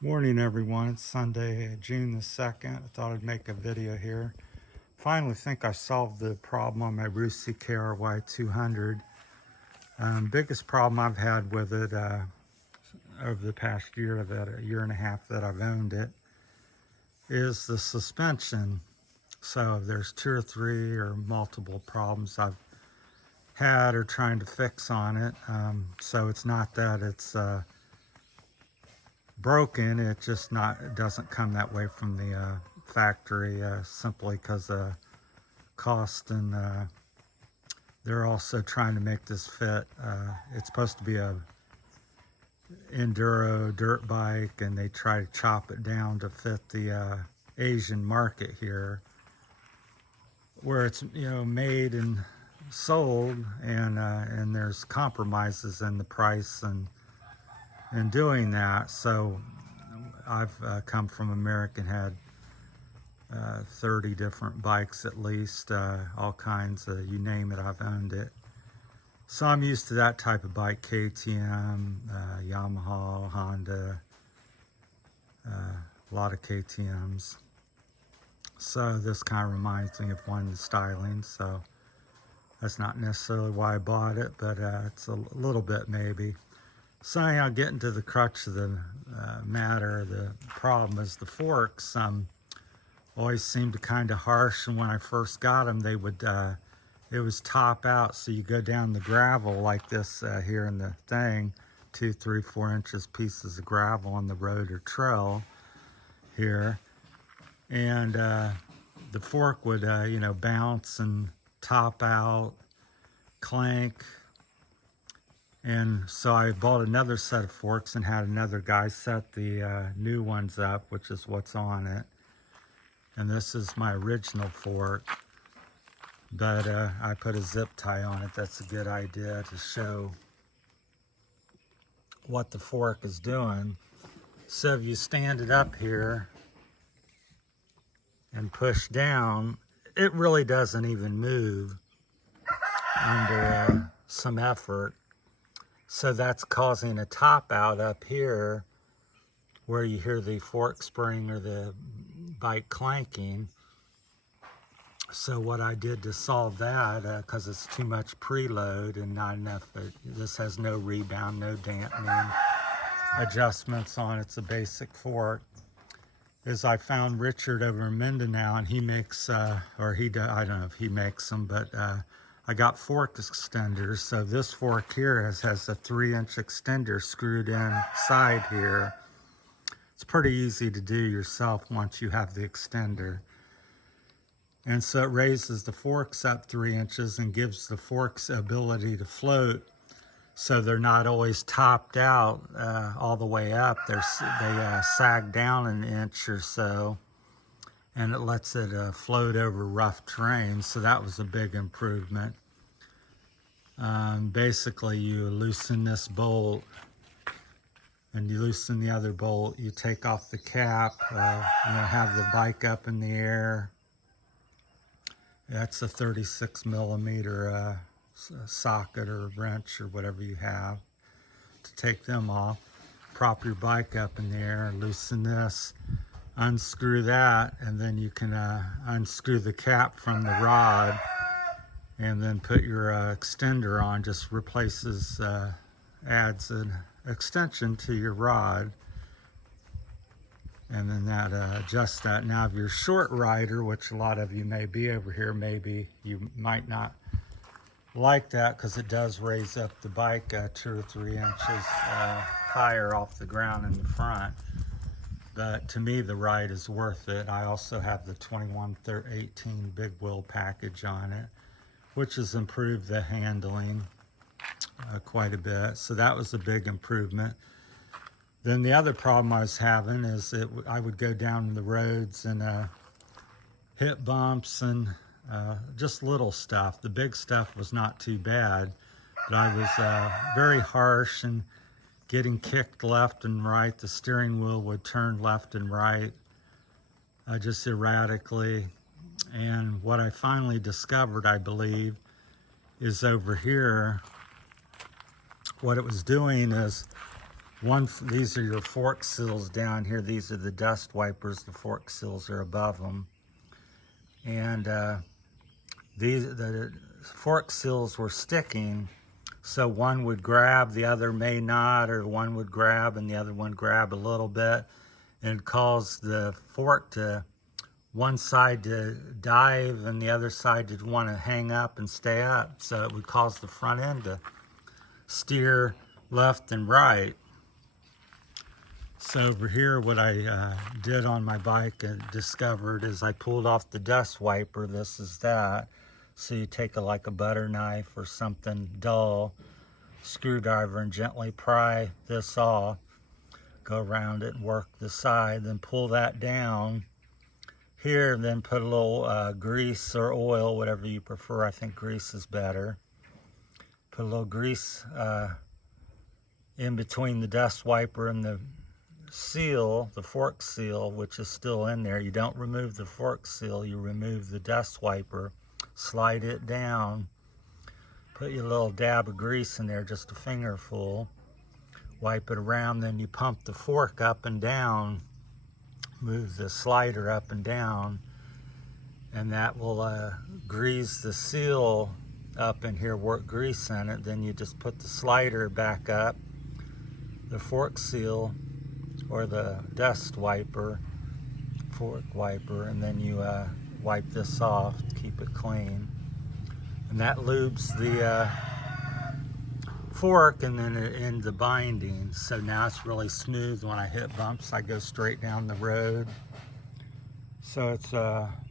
Morning everyone, it's Sunday, June the 2nd. I thought I'd make a video here. Finally think I solved the problem on my Rusi KRY 200. Biggest problem I've had with it over the past year, about a year and a half that I've owned it, is the suspension. So there's two or three or multiple problems I've had or trying to fix on it. So it's not that it's broken, it just it doesn't come that way from the factory, simply because of cost, and they're also trying to make this fit. It's supposed to be a enduro dirt bike, and they try to chop it down to fit the Asian market here, where it's made and sold, and there's compromises in the price and doing that. So I've come from American, had 30 different bikes at least, all kinds of, you name it, I've owned it. So I'm used to that type of bike, KTM, Yamaha, Honda, a lot of KTMs. So this kind of reminds me of one, the styling. So that's not necessarily why I bought it, but it's a little bit maybe. So anyhow, getting to the crux of the matter, the problem is the forks always seemed to kind of harsh, and when I first got them, they would, it was top out, so you go down the gravel like this here in the thing, 2, 3, 4 inches pieces of gravel on the road or trail here, and the fork would, bounce and top out, clank. And so I bought another set of forks and had another guy set the new ones up, which is what's on it. And this is my original fork, but I put a zip tie on it. That's a good idea to show what the fork is doing. So if you stand it up here and push down, it really doesn't even move under some effort. So that's causing a top out up here where you hear the fork spring or the bike clanking. So what I did to solve that, because it's too much preload and not enough, this has no rebound, no dampening adjustments on it. It's a basic fork. Is I found Richard over in Mindanao, and he makes, I don't know if he makes them, but I got fork extenders. So this fork here has a 3-inch extender screwed inside here. It's pretty easy to do yourself once you have the extender. And so it raises the forks up 3 inches and gives the forks ability to float, so they're not always topped out all the way up. They sag down an inch or so, and it lets it float over rough terrain. So that was a big improvement. Basically, you loosen this bolt and you loosen the other bolt. You take off the cap, have the bike up in the air. That's a 36 millimeter socket or wrench or whatever you have to take them off. Prop your bike up in the air, loosen this, unscrew that, and then you can unscrew the cap from the rod, and then put your extender on. Just replaces, adds an extension to your rod, and then that adjusts that. Now if you're a short rider, which a lot of you may be over here, maybe you might not like that, because it does raise up the bike 2 or 3 inches higher off the ground in the front. But to me, the ride is worth it. I also have the 21/18 big wheel package on it, which has improved the handling quite a bit. So that was a big improvement. Then the other problem I was having is I would go down the roads and hit bumps and just little stuff. The big stuff was not too bad, but I was very harsh and getting kicked left and right. The steering wheel would turn left and right just erratically. And what I finally discovered, I believe, is over here, what it was doing is These are your fork seals down here. These are the dust wipers. The fork seals are above them. And the fork seals were sticking, so one would grab, the other may not, or one would grab and the other one grab a little bit, and cause the fork to, one side to dive and the other side to want to hang up and stay up. So it would cause the front end to steer left and right. So over here, what I did on my bike and discovered is I pulled off the dust wiper. This is that. So you take like a butter knife or something dull, screwdriver, and gently pry this off. Go around it and work the side, then pull that down. Here, then put a little grease or oil, whatever you prefer. I think grease is better. Put a little grease in between the dust wiper and the seal, the fork seal, which is still in there. You don't remove the fork seal, you remove the dust wiper. Slide it down. Put your little dab of grease in there, just a fingerful. Wipe it around, then you pump the fork up and down. Move the slider up and down, and that will grease the seal up in here, work grease in it. Then you just put the slider back up, the fork seal or the dust wiper, fork wiper, and then you wipe this off to keep it clean. And that lubes the fork and then in the binding. So now it's really smooth. When I hit bumps, I go straight down the road. So it's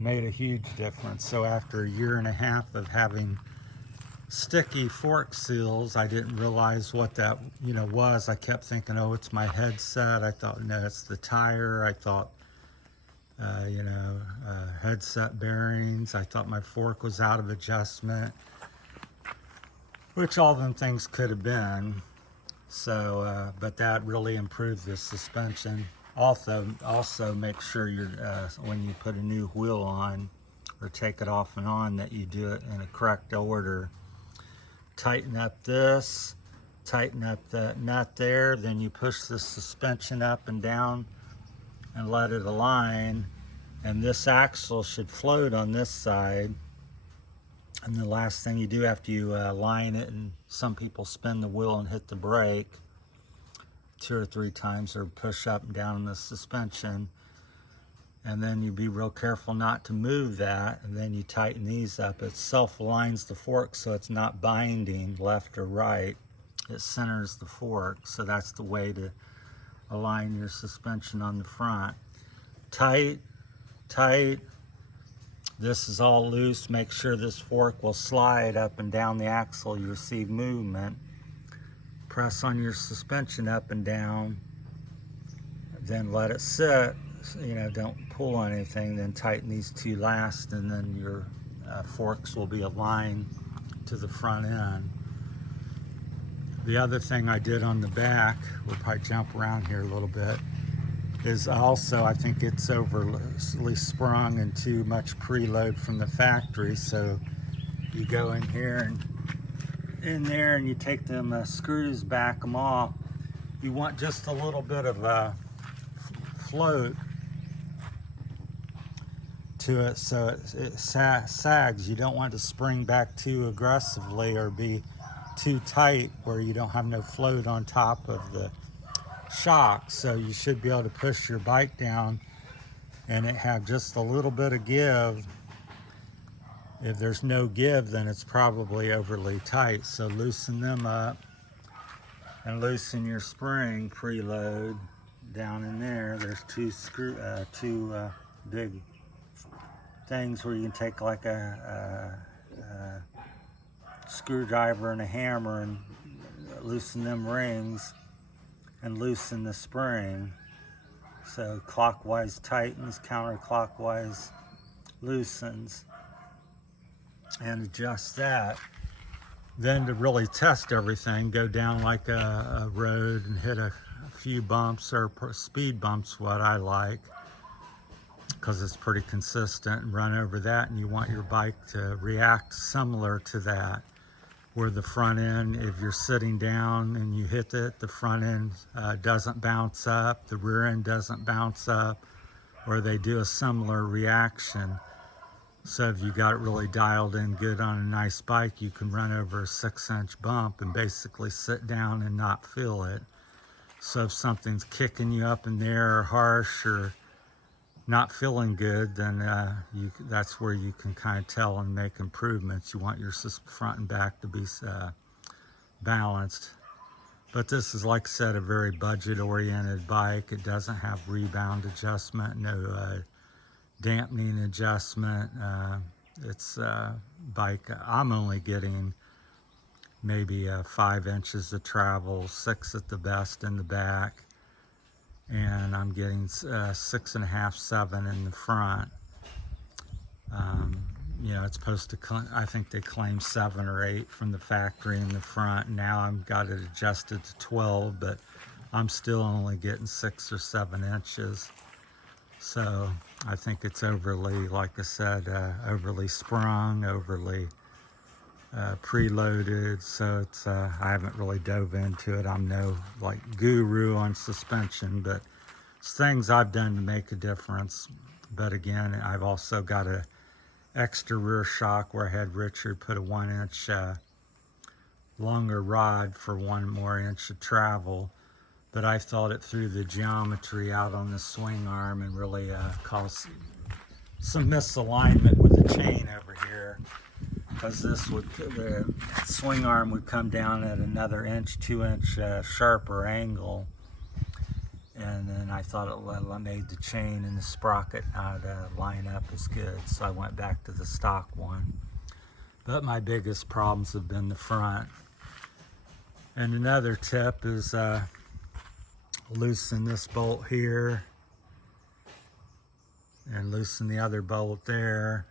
made a huge difference. So after a year and a half of having sticky fork seals, I didn't realize what that was. I kept thinking, oh, it's my headset. I thought, no, it's the tire. I thought headset bearings. I thought my fork was out of adjustment, which all them things could have been. So, but that really improved the suspension. Also make sure you're, when you put a new wheel on or take it off and on, that you do it in a correct order. Tighten up this, tighten up the nut there, then you push the suspension up and down and let it align. And this axle should float on this side. And the last thing you do after you line it, and some people spin the wheel and hit the brake 2 or 3 times, or push up and down on the suspension, and then you be real careful not to move that, and then you tighten these up. It self-aligns the fork so it's not binding left or right. It centers the fork, so that's the way to align your suspension on the front. Tight, tight. This is all loose. Make sure this fork will slide up and down the axle. You receive movement. Press on your suspension up and down. Then let it sit. Don't pull on anything. Then tighten these 2 last, and then your forks will be aligned to the front end. The other thing I did on the back, we'll probably jump around here a little bit, is also, I think it's overly sprung and too much preload from the factory. So you go in here and in there and you take them screws, back them off. You want just a little bit of a float to it so it sags. You don't want to spring back too aggressively or be too tight where you don't have no float on top of the shock. So you should be able to push your bike down and it have just a little bit of give. If there's no give, then it's probably overly tight. So loosen them up and loosen your spring preload down in there. There's two big things where you can take like a screwdriver and a hammer and loosen them rings and loosen the spring. So clockwise tightens, counterclockwise loosens, and adjust that. Then to really test everything, go down like a road and hit a few bumps, or speed bumps, what I like, because it's pretty consistent, and run over that, and you want your bike to react similar to that. where the front end, if you're sitting down and you hit it, the front end doesn't bounce up, the rear end doesn't bounce up, or they do a similar reaction. So if you got it really dialed in good on a nice bike, you can run over a 6-inch bump and basically sit down and not feel it. So if something's kicking you up in the air or harsh or not feeling good, then that's where you can kind of tell and make improvements. You want your front and back to be balanced. But this is, like I said, a very budget-oriented bike. It doesn't have rebound adjustment, no dampening adjustment. It's a bike, I'm only getting maybe 5 inches of travel, 6 at the best in the back. And I'm getting 6.5, 7 in the front. You know, it's supposed to, I think they claim 7 or 8 from the factory in the front. Now I've got it adjusted to 12, but I'm still only getting 6 or 7 inches. So I think it's overly, like I said, overly sprung, overly preloaded. So it's I haven't really dove into it. I'm no like guru on suspension, but it's things I've done to make a difference. But again, I've also got a extra rear shock where I had Richard put a 1-inch longer rod for 1 more inch of travel. But I thought it through the geometry out on the swing arm and really caused some misalignment with the chain over here. Because the swing arm would come down at another 2-inch sharper angle, and then I thought it made the chain and the sprocket not line up as good, so I went back to the stock one. But my biggest problems have been the front. And another tip is loosen this bolt here and loosen the other bolt there.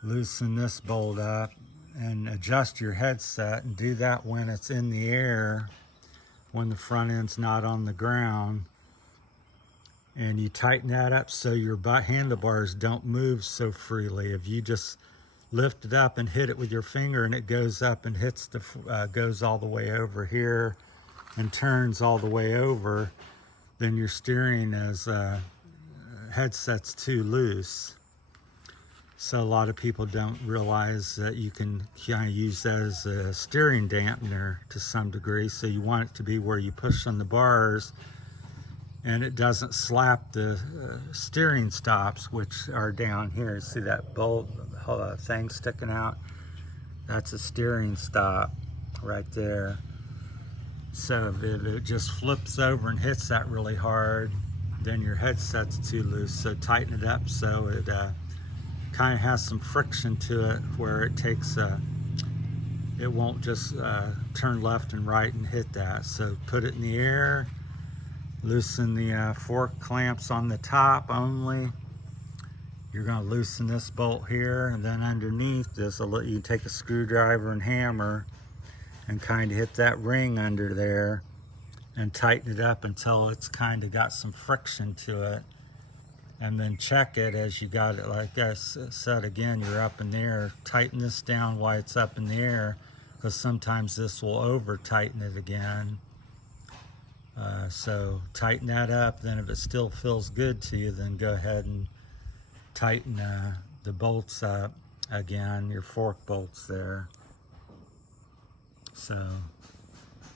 Loosen this bolt up and adjust your headset, and do that when it's in the air, when the front end's not on the ground. And you tighten that up so your handlebars don't move so freely. If you just lift it up and hit it with your finger and it goes up and hits goes all the way over here and turns all the way over, then your steering headset's too loose. So a lot of people don't realize that you can kind of use that as a steering dampener to some degree. So you want it to be where you push on the bars and it doesn't slap the steering stops, which are down here. See that bolt thing sticking out? That's a steering stop right there. So if it just flips over and hits that really hard, then your headset's too loose. So tighten it up so it kind of has some friction to it, where it takes it won't just turn left and right and hit that. So put it in the air, loosen the fork clamps on the top only. You're going to loosen this bolt here, and then underneath this, you take a screwdriver and hammer and kind of hit that ring under there and tighten it up until it's kind of got some friction to it. And then check it as you got it. Like I said, again, you're up in the air. Tighten this down while it's up in the air, because sometimes this will over tighten it again. So tighten that up. Then if it still feels good to you, then go ahead and tighten the bolts up again, your fork bolts there. So,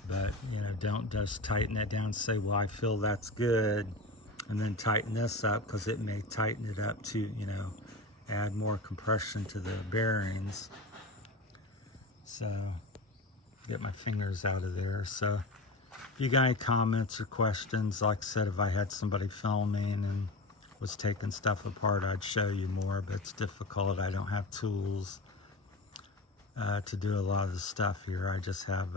but you know, don't just tighten it down and say, well, I feel that's good, and then tighten this up, because it may tighten it up to, you know, add more compression to the bearings. So get my fingers out of there. So if you got any comments or questions, like I said, if I had somebody filming and was taking stuff apart, I'd show you more, but it's difficult. I don't have tools to do a lot of the stuff here. I just have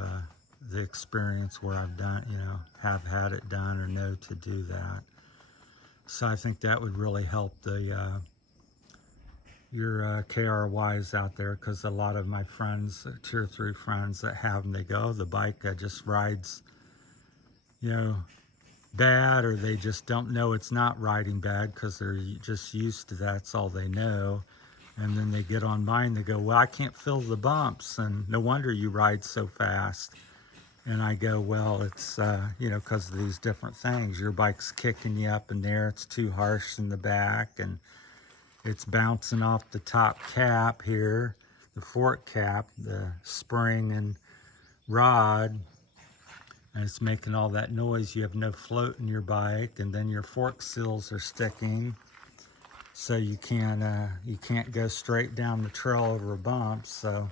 the experience where I've done, you know, have had it done or know to do that. So I think that would really help the your KRYs out there, because a lot of my friends, 2 or 3 friends that have them, they go, oh, the bike just rides, you know, bad, or they just don't know it's not riding bad because they're just used to that. That's all they know. And then they get on mine, they go, well, I can't feel the bumps, and no wonder you ride so fast. And I go, well, it's, you know, because of these different things. Your bike's kicking you up in there, it's too harsh in the back, and it's bouncing off the top cap here, the fork cap, the spring and rod, and it's making all that noise. You have no float in your bike, and then your fork seals are sticking, so you can't go straight down the trail over bumps. So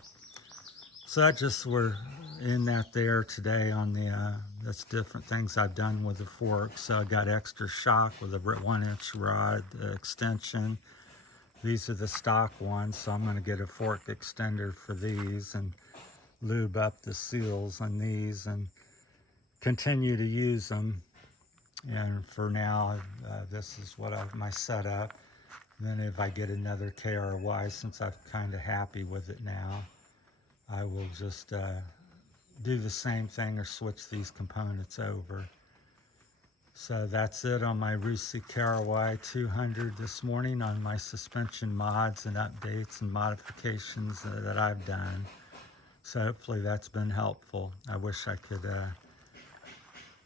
that just, we're in that there today on the that's different things I've done with the fork. So I got extra shock with a 1-inch rod extension. These are the stock ones, so I'm going to get a fork extender for these and lube up the seals on these and continue to use them. And for now, this is what my setup. Then if I get another KRY, since I'm kind of happy with it now, I will just do the same thing or switch these components over. So that's it on my Rusi KRY 200 this morning on my suspension mods and updates and modifications that I've done. So hopefully that's been helpful. I wish I could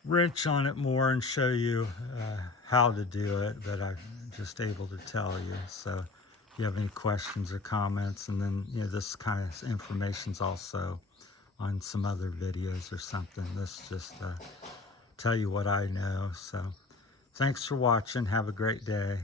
wrench on it more and show you how to do it, but I'm just able to tell you. So if you have any questions or comments, and then, you know, this kind of information's also on some other videos or something. This just tell you what I know. So thanks for watching. Have a great day.